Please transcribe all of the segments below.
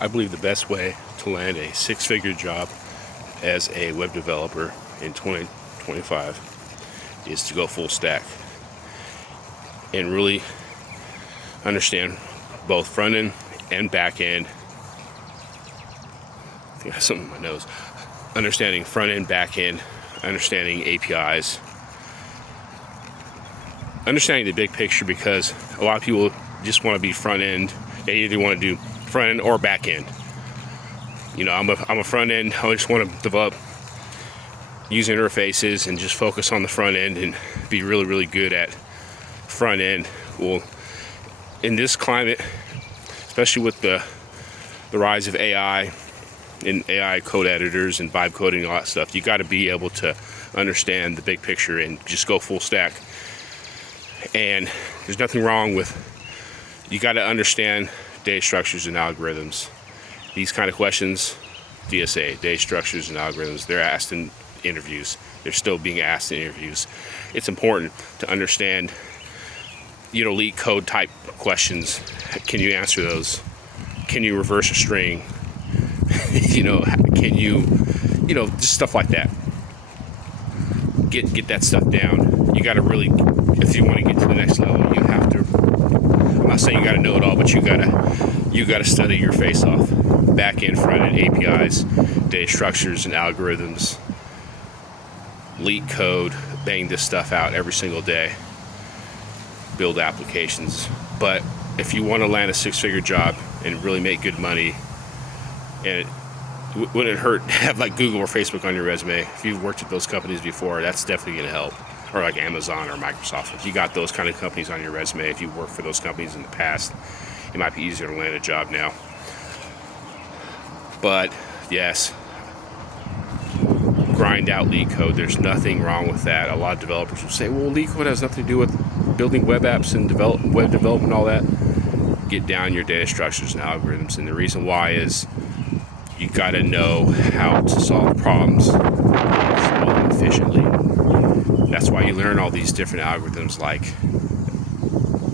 I believe the best way to land a six-figure job as a web developer in 2025 is to go full stack and really understand both front end and back end. I think I have something in my nose. Understanding front end, back end, understanding APIs, understanding the big picture, because a lot of people just want to be front end. They either want to do front end or back end. You know, I'm a front end. I just want to develop user interfaces and just focus on the front end and be really good at front end. Well, in this climate, especially with the rise of AI and AI code editors and vibe coding and all that stuff, you got to be able to understand the big picture and just go full stack. And there's nothing wrong with, you got to understand data structures and algorithms. These kind of questions, DSA, data structures and algorithms, they're asked in interviews. They're still being asked in interviews. It's important to understand, leak code type questions. Can you answer those? Can you reverse a string? Can you, just stuff like that. Get that stuff down. You got to really, if you want to get to the next level, you have to. I'm not saying you got to know it all, but you got to study your face off. Back end, front end, APIs, data structures and algorithms. Leak code, bang this stuff out every single day. Build applications. But if you want to land a six-figure job and really make good money, and it wouldn't hurt to have like Google or Facebook on your resume. If you've worked at those companies before, that's definitely going to help. Or like Amazon or Microsoft. If you got those kind of companies on your resume, if you worked for those companies in the past, it might be easier to land a job now. But yes, grind out leak code. There's nothing wrong with that. A lot of developers will say, well, leak code has nothing to do with building web apps and web development and all that. Get down your data structures and algorithms. And the reason why is you got to know how to solve problems efficiently. That's why you learn all these different algorithms like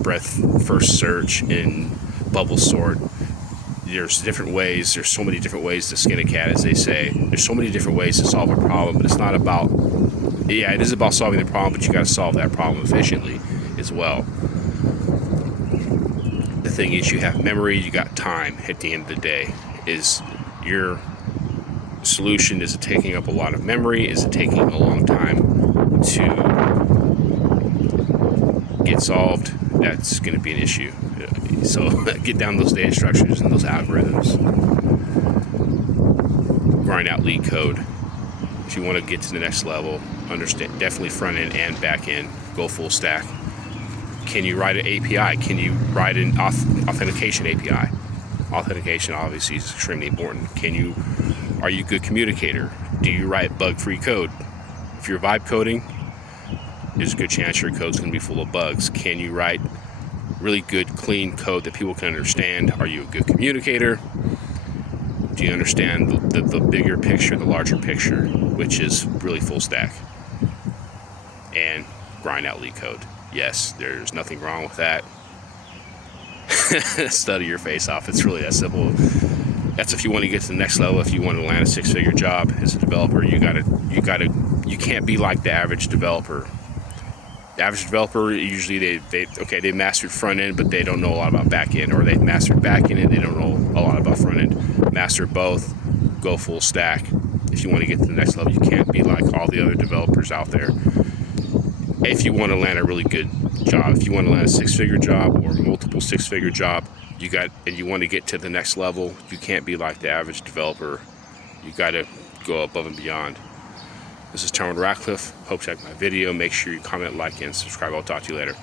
breadth first search and bubble sort. There's different ways. There's so many different ways to skin a cat, as they say. There's so many different ways to solve a problem, but it's not about, it is about solving the problem, but you got to solve that problem efficiently as well. The thing is, you have memory, you got time at the end of the day. Is your solution, is it taking up a lot of memory? Is it taking a long time to get solved? That's going to be an issue. So get down those data structures and those algorithms. Grind out leak code. If you want to get to the next level, understand definitely front end and back end. Go full stack. Can you write an API? Can you write an authentication API? Authentication obviously is extremely important. Are you a good communicator? Do you write bug-free code? If you're vibe coding, there's a good chance your code's going to be full of bugs. Can you write really good, clean code that people can understand? Are you a good communicator? Do you understand the bigger picture, the larger picture, which is really full stack? And grind out leak code. Yes, there's nothing wrong with that. Study your face off. It's really that simple. That's if you want to get to the next level. If you want to land a six-figure job as a developer, you can't be like the average developer. The average developer, usually they mastered front end, but they don't know a lot about back end, or they've mastered back end and they don't know a lot about front end. Master both, go full stack. If you want to get to the next level, you can't be like all the other developers out there. If you want to land a really good job, if you want to land a six-figure job or multiple six-figure job, and you want to get to the next level, you can't be like the average developer. You got to go above and beyond. This is Tyrone Ratcliffe. Hope you liked my video. Make sure you comment, like, and subscribe. I'll talk to you later.